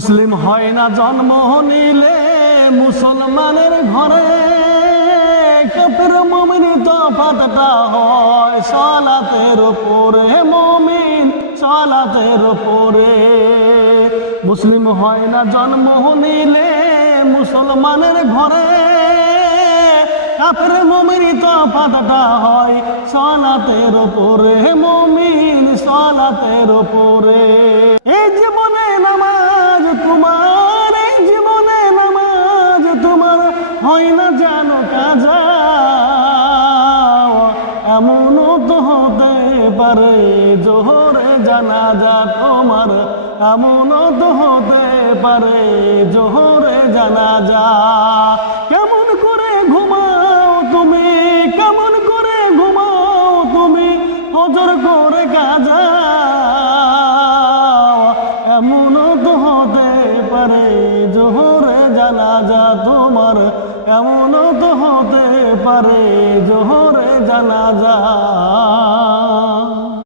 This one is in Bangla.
মুসলিম হয় না জন্ম নিলে মুসলমানের ঘরে কাপের মমিন তো পাতটা হয়। সলাতের উপরে মমিন, সলাতের উপরে। মুসলিম হয় না জন্ম নিলে মুসলমানের ঘরে কাপের মমিন তো পাতটা হয়। সলাতের উপরে মমিন, সলাতের উপরে। হয় না জানো কাজা। এমনও তো হতে পারে, জোহরে জানা জানাজা তোমার। এমনও তো হতে পারে, জোহরে জানাজা। কেমন করে ঘুমাও তুমি, কেমন করে ঘুমাও তুমি, হজর করে কাজা। এমনও তো হতে পারে, জোহরে জানাজা তোমার এমনও তো হতে পারে জোহরে জানাজা